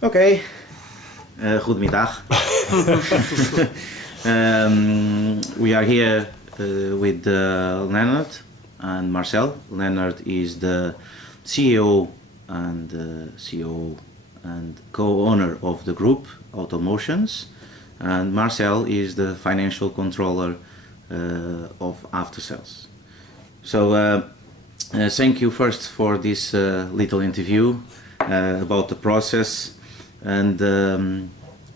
Okay, goedemiddag. We are here with Lennard and Marcel. Lennard is the CEO and co-owner of the group Automotions, and Marcel is the financial controller of After Sales. So thank you first for this little interview about the process, and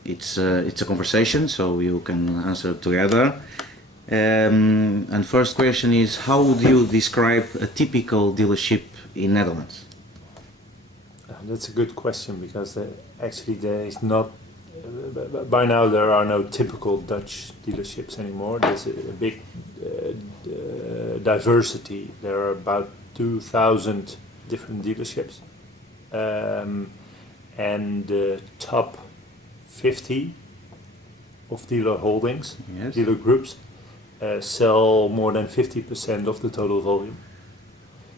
it's a conversation, so you can answer together. And first question is, how would you describe a typical dealership in Netherlands? That's a good question, because actually there is not, by now there are no typical Dutch dealerships anymore. There's a big diversity. There are about 2,000 different dealerships, and the top 50 of dealer holdings, yes, dealer groups, sell more than 50% of the total volume.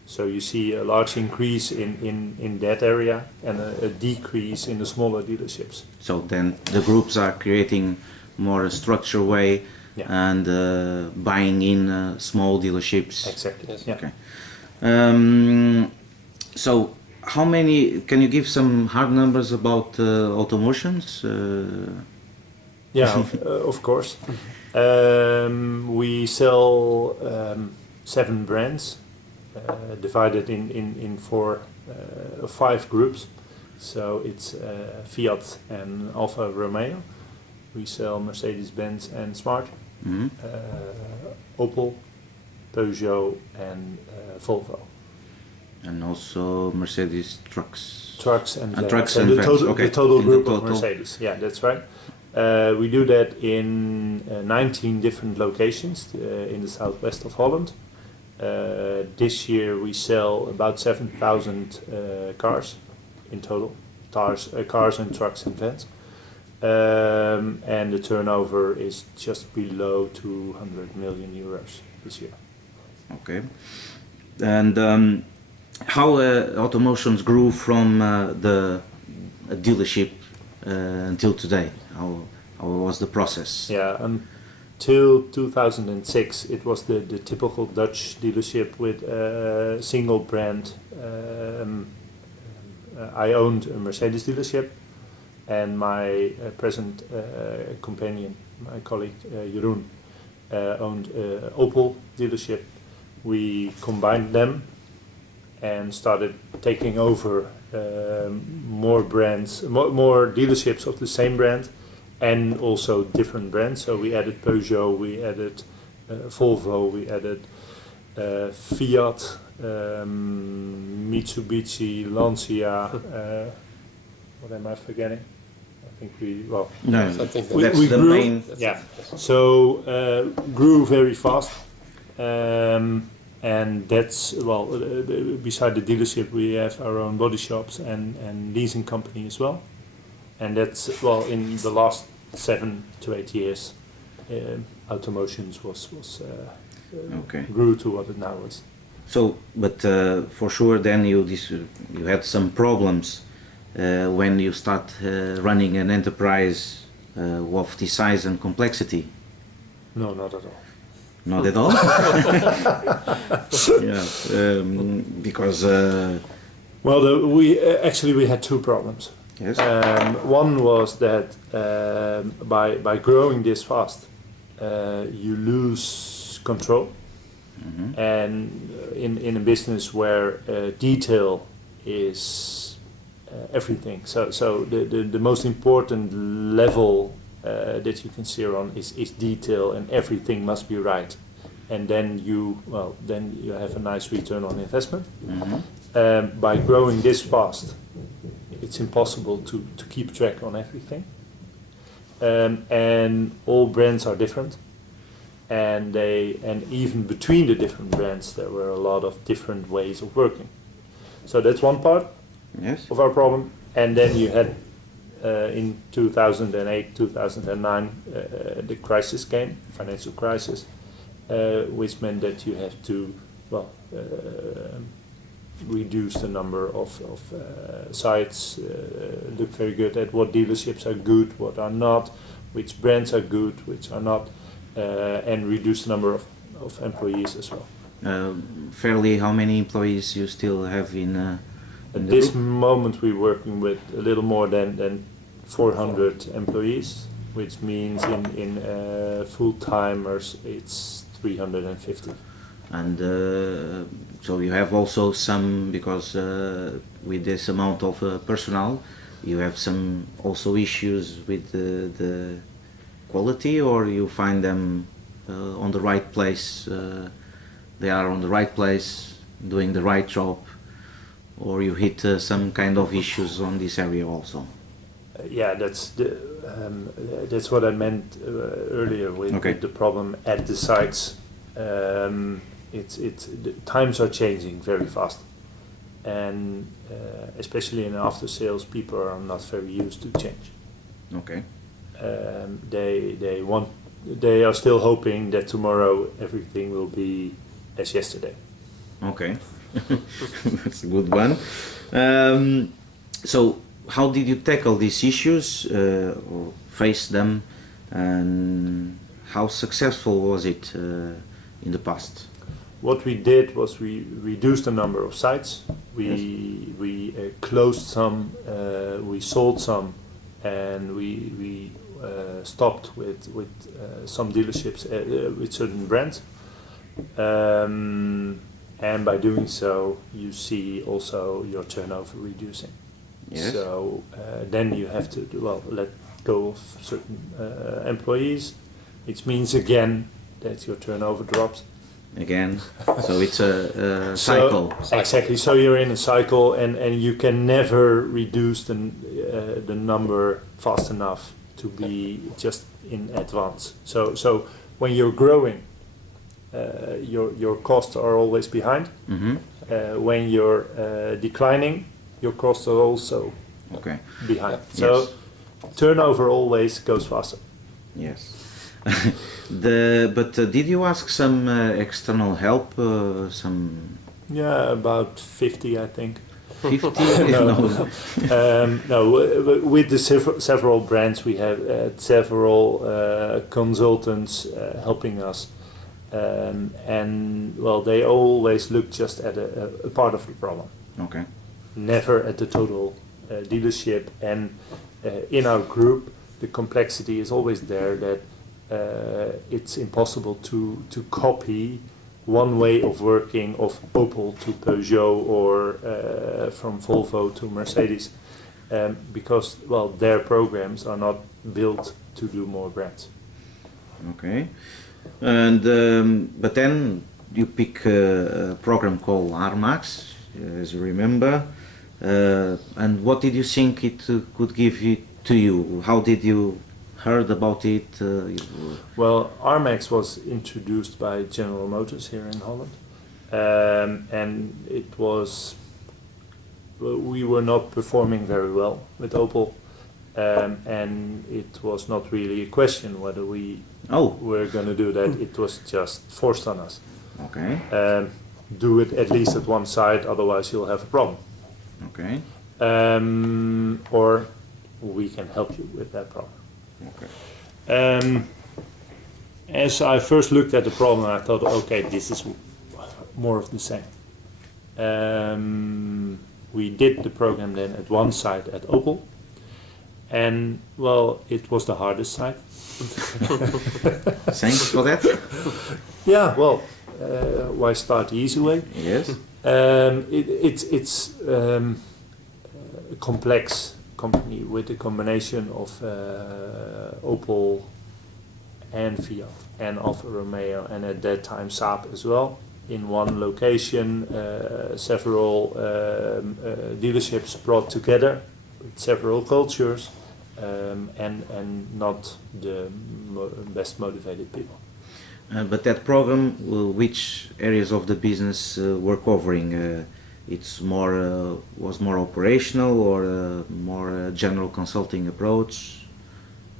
So you see a large increase in that area and a decrease in the smaller dealerships. So then the groups are creating more a structured way, yeah, and buying in small dealerships. Exactly. Yes. Yeah. Okay. So how many, can you give some hard numbers about Automotions? Yeah, of course. We sell 7 brands, divided in 5 groups. So it's Fiat and Alfa Romeo. We sell Mercedes-Benz and Smart, mm-hmm, Opel, Peugeot and Volvo. And also Mercedes trucks. Trucks and vans. Trucks so and the vans. total, Okay. the total group the of Mercedes. Yeah, that's right. We do that in 19 different locations in the southwest of Holland. This year we sell about 7,000 cars in total, cars and trucks and vans. And the turnover is just below 200 million euros this year. Okay. And how Automotions grew from the dealership until today? How was the process? Yeah, until 2006 it was the typical Dutch dealership with a single brand. I owned a Mercedes dealership, and my present companion, my colleague Jeroen, owned an Opel dealership. We combined them and started taking over more brands, more dealerships of the same brand, and also different brands. So we added Peugeot, we added Volvo, we added Fiat, Mitsubishi, Lancia. What am I forgetting? I think we grew. Main. Yeah, so grew very fast. And that's, well, beside the dealership we have our own body shops and leasing company as well. And that's, well, in the last 7 to 8 years, Automotions grew to what it now is. So, but for sure then you had some problems when you start running an enterprise of this size and complexity. No, not at all. Not at all? Yeah, because... well, we had 2 problems. Yes. One was that by growing this fast, you lose control. Mm-hmm. And in a business where detail is everything, so the most important level that you can steer on is detail, and everything must be right, and then you have a nice return on investment. Mm-hmm. By growing this fast, it's impossible to keep track on everything, and all brands are different, and even between the different brands there were a lot of different ways of working. So that's one part, yes, of our problem. And then you had in 2008, 2009, the crisis came, financial crisis, which meant that you have to, reduce the number of sites, look very good at what dealerships are good, what are not, which brands are good, which are not, and reduce the number of employees as well. Fairly, how many employees you still have in At the this group? moment, we're working with a little more than 400 employees, which means in full-timers it's 350. And so you have also some, because with this amount of personnel, you have some also issues with the quality, or you find them on the right place, they are on the right place, doing the right job, or you hit some kind of issues on this area also? Yeah, that's what I meant earlier with, Okay. with the problem at the sites. The times are changing very fast, and especially in after sales, people are not very used to change. Okay. They are still hoping that tomorrow everything will be as yesterday. Okay, that's a good one. So, how did you tackle these issues or face them, and how successful was it in the past? What we did was we reduced the number of sites. We closed some, we sold some, and we stopped with some dealerships with certain brands. And by doing so, you see also your turnover reducing. Yes. So then you have to let go of certain employees, which means again that your turnover drops. Again, so it's a cycle. So, exactly. So you're in a cycle, and you can never reduce the number fast enough to be just in advance. So when you're growing, your costs are always behind. Mm-hmm. When you're declining, your costs are also Okay. behind. Yes. So turnover always goes faster. Yes. But did you ask some external help? Yeah, about 50, I think. 50? No. With the several brands, we have several consultants helping us, and they always look just at a part of the problem. Okay. Never at the total dealership. And in our group, the complexity is always there that it's impossible to copy one way of working of Opel to Peugeot or from Volvo to Mercedes, because their programs are not built to do more brands. Okay. And but then you pick a program called RMax, as you remember. And what did you think it could give to you? How did you heard about it? Well, RMax was introduced by General Motors here in Holland, and it was, we were not performing very well with Opel, and it was not really a question whether we were going to do that. It was just forced on us. Okay. Do it at least at one side, otherwise you'll have a problem. Okay. Or we can help you with that problem. Okay. As I first looked at the problem, I thought, okay, this is more of the same. We did the program then at one site at Opel, and it was the hardest site. Thanks for that. Yeah, why start the easy way? Yes. It's a complex company with a combination of Opel and Fiat and Alfa Romeo, and at that time Saab as well, in one location, several dealerships brought together with several cultures, and not the best motivated people. But that program, which areas of the business were covering? It's was more operational, or more general consulting approach?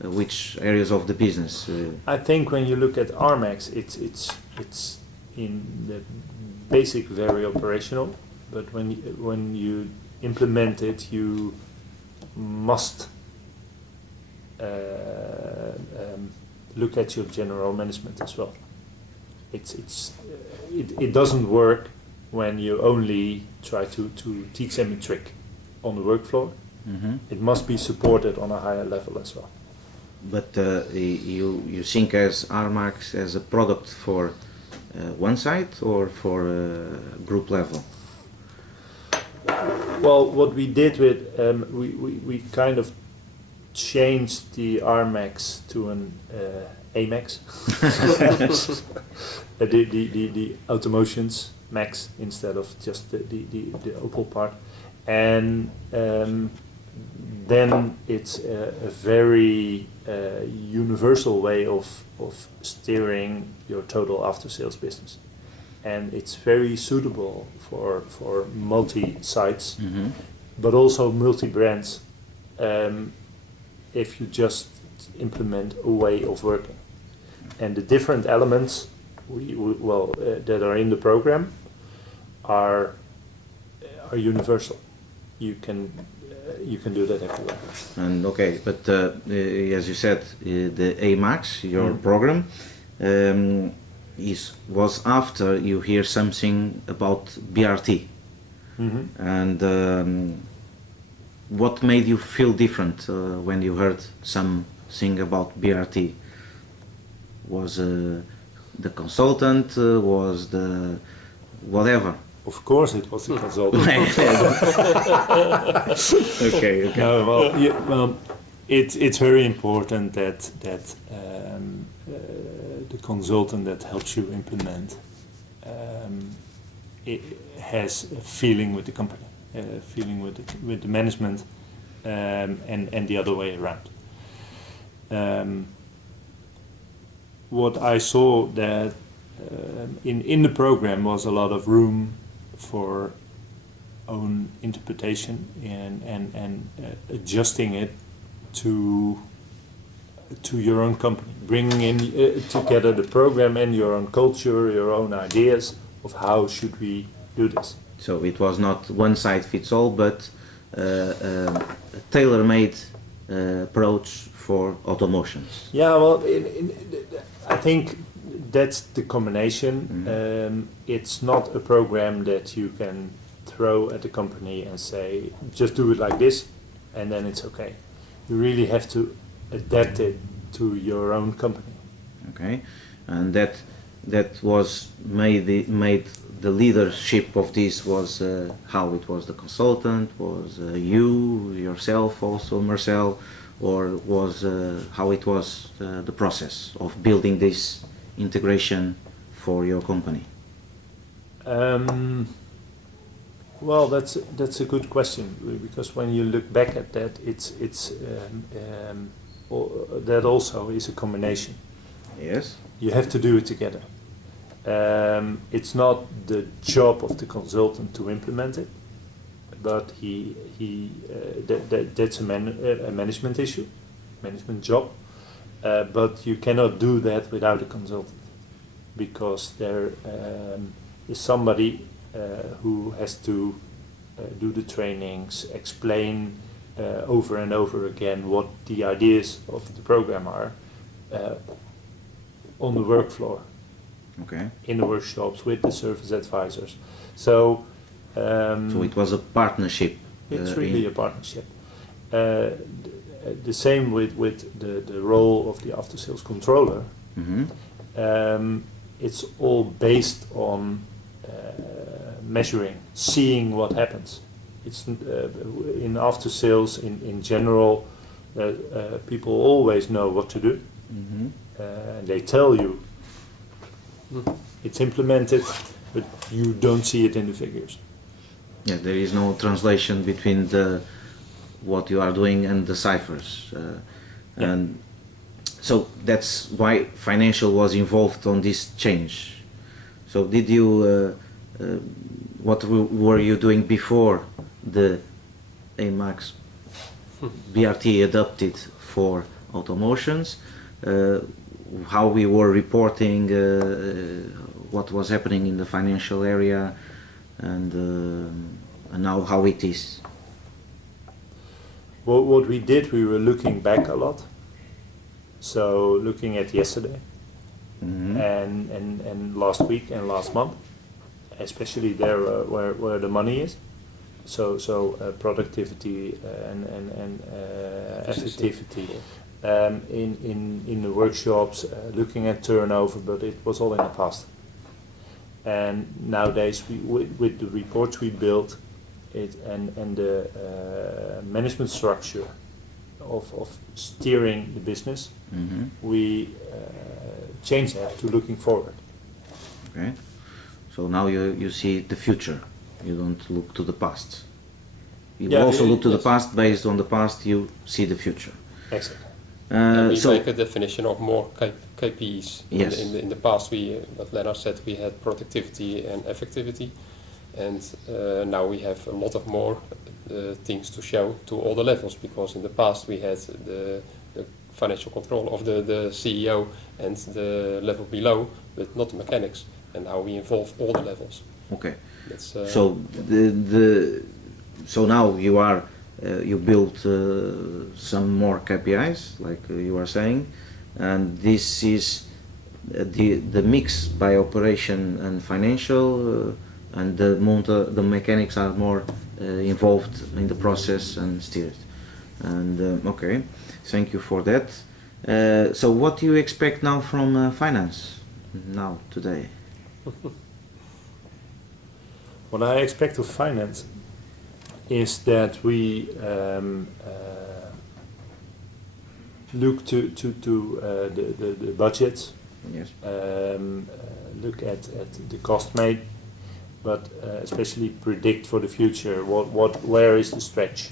Which areas of the business? I think when you look at RMax, it's in the basic very operational, but when you implement it, you must look at your general management as well. It doesn't work when you only try to teach them a trick on the work floor. Mm-hmm. It must be supported on a higher level as well. But you think as RMax as a product for one site or for group level? Well, what we did with we kind of changed the RMax to an AMax, the Automotions Max instead of just the Opel part, and then it's a very universal way of steering your total after sales business, and it's very suitable for multi-sites, Mm-hmm. but also multi-brands, if you just implement a way of working. And the different elements that are in the program are universal. You can do that everywhere. And okay, but as you said, the AMax, your program, was after you hear something about BRT. Mm-hmm. And what made you feel different when you heard something about BRT? Was the consultant? Was the whatever? Of course, it was the consultant. Okay. No, well, it's very important that the consultant that helps you implement it has a feeling with the company, a feeling with the management, and the other way around. What I saw that in the program was a lot of room for own interpretation and adjusting it to your own company, bringing in together the program and your own culture, your own ideas of how should we do this. So it was not one size fits all, but a tailor-made approach for automotions. Yeah, well, I think that's the combination. Mm-hmm. It's not a program that you can throw at the company and say, just do it like this, and then it's okay. You really have to adapt it to your own company. Okay, and that was made the leadership of this was how it was the consultant, was you yourself also, Marcel, or was how it was the process of building this integration for your company? Well, that's a good question, because when you look back at that, that also is a combination. Yes. You have to do it together. It's not the job of the consultant to implement it, but that's a management issue, management job. But you cannot do that without a consultant, because there is somebody who has to do the trainings, explain over and over again what the ideas of the program are on the work floor. Okay. In the workshops with the service advisors. So it was a partnership. It's really a partnership. The same with the role of the after sales controller. Mm-hmm. It's all based on measuring, seeing what happens. It's in after sales in general. People always know what to do. Mm-hmm. They tell you it's implemented, but you don't see it in the figures. Yeah, there is no translation between what you are doing and the ciphers, and so that's why financial was involved on this change. So did you? What were you doing before the AMax BRT adapted for automotions? How we were reporting, what was happening in the financial area, and now how it is. what we did, we were looking back a lot. So looking at yesterday and last week and last month, especially there where the money is. So productivity and effectivity in the workshops, looking at turnover, but it was all in the past. And nowadays, with the reports we built, and the management structure of steering the business, we change that to looking forward. Okay. So now you see the future. You don't look to the past. You also look to the past. Based on the past, you see the future. Exactly. And we make a definition of more KPIs. Yes. In the past, what Lennard said, we had productivity and effectivity, and now we have a lot of more things to show to all the levels, because in the past we had the financial control of the CEO and the level below, but not the mechanics, and now we involve all the levels. Okay. That's, so now you built some more KPIs, like you are saying, and this is the mix by operation and financial, and the mechanics are more involved in the process and steered. And okay, thank you for that. So what do you expect now from finance now today? What I expect of finance is that we look to the budget, Yes. look at the cost made, but especially predict for the future. Where is the stretch?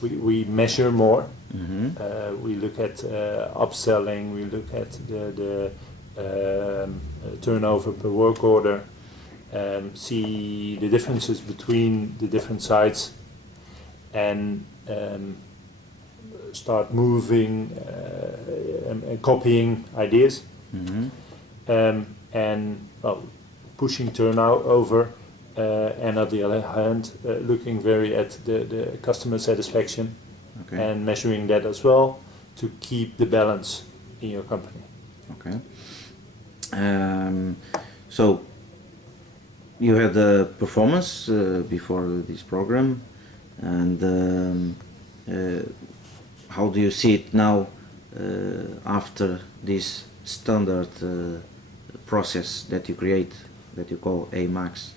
We measure more. We look at upselling. We look at the turnover per work order. See the differences between the different sites, and start moving and copying ideas, and pushing turnover, and on the other hand, looking very at the customer satisfaction, and measuring that as well to keep the balance in your company. Okay. So you had a performance before this program, and how do you see it now after this standard process that you create, that you call RMax?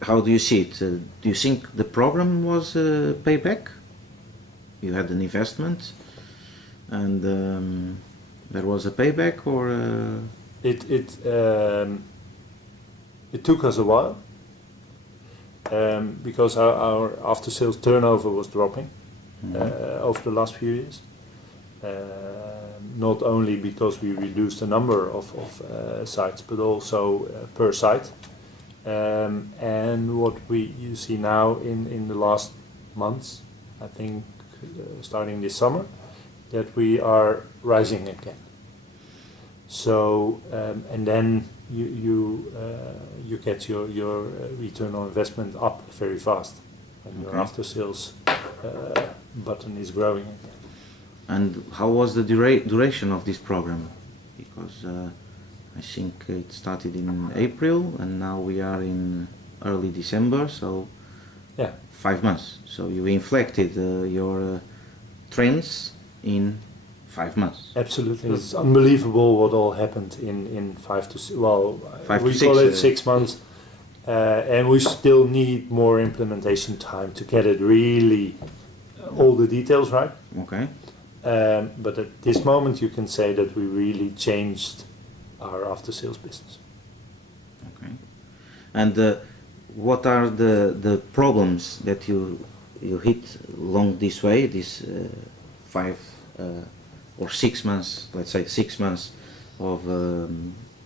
How do you see it? Do you think the program was payback? You had an investment, and there was a payback, or? It took us a while, because our after-sales turnover was dropping over the last few years. Not only because we reduced the number of sites, but also per site. And what you see now in the last months, I think starting this summer, that we are rising again. So and then you get your return on investment up very fast, and your after sales button is growing again. And how was the duration of this program? Because I think it started in April, and now we are in early December, so 5 months. So you inflected your trends in 5 months. Absolutely, it's unbelievable what all happened in 5 to 6. Well, 5 we to call 6, it 6 months, and we still need more implementation time to get it really all the details right. Okay. But at this moment, you can say that we really changed our after-sales business. Okay. And what are the problems that you hit along this way, this 5 or 6 months, let's say 6 months of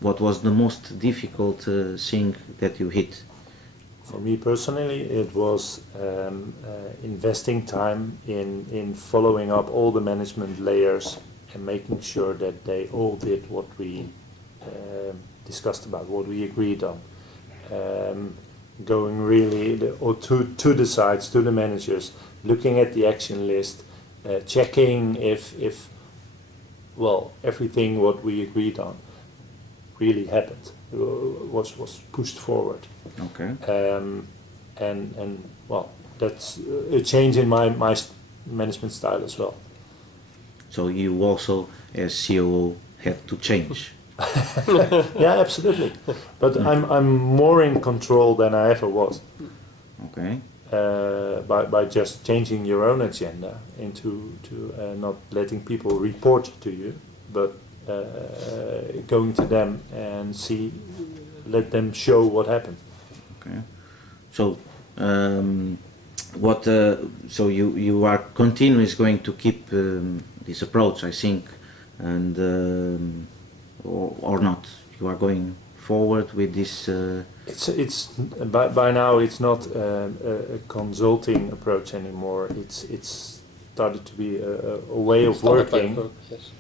what was the most difficult thing that you hit? For me personally, it was investing time in following up all the management layers and making sure that they all did what we discussed about, what we agreed on. going really to the sites, to the managers, looking at the action list, checking if everything what we agreed on really happened, was pushed forward. Okay. And well, that's a change in my management style as well. So you also, as COO, had to change. Yeah, absolutely. But I'm more in control than I ever was. Okay. By just changing your own agenda into not letting people report to you, but going to them and let them show what happened. Okay. So, so you are continuously going to keep this approach, I think, and or not? You are going forward with this. It's by now it's not a consulting approach anymore. It's started to be a way of working. Yes.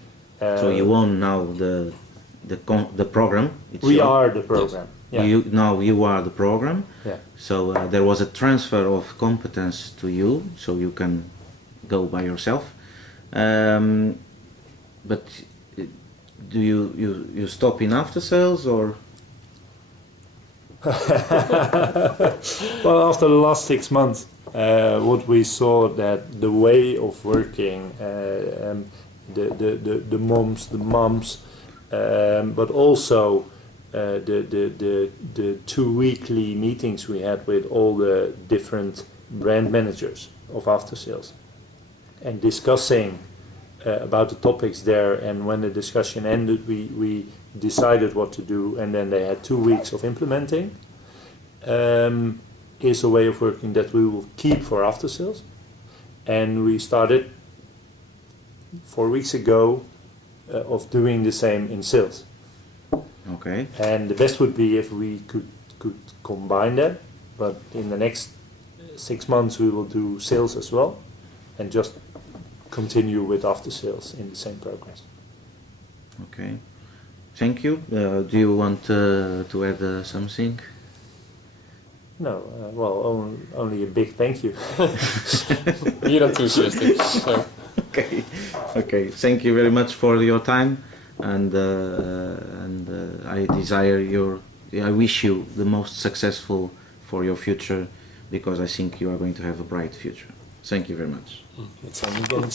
So you own now the program. We are the program. Yes. Yeah. You are the program. Yeah. So there was a transfer of competence to you, so you can go by yourself. But do you stop in after sales or? Well, after the last 6 months, what we saw that the way of working, the mums, but also the 2 weekly meetings we had with all the different brand managers of after sales, and discussing about the topics there. And when the discussion ended, we decided what to do, and then they had 2 weeks of implementing. Is a way of working that we will keep for after sales, and we started 4 weeks ago of doing the same in sales. Okay. And the best would be if we could combine that, but in the next 6 months we will do sales as well, and just continue with after sales in the same progress. Okay. Thank you. Do you want to add something? No, well, only a big thank you. We're enthusiastic. So. Okay. Okay. Thank you very much for your time, and I wish you the most successful for your future, because I think you are going to have a bright future. Thank you very much. It's only getting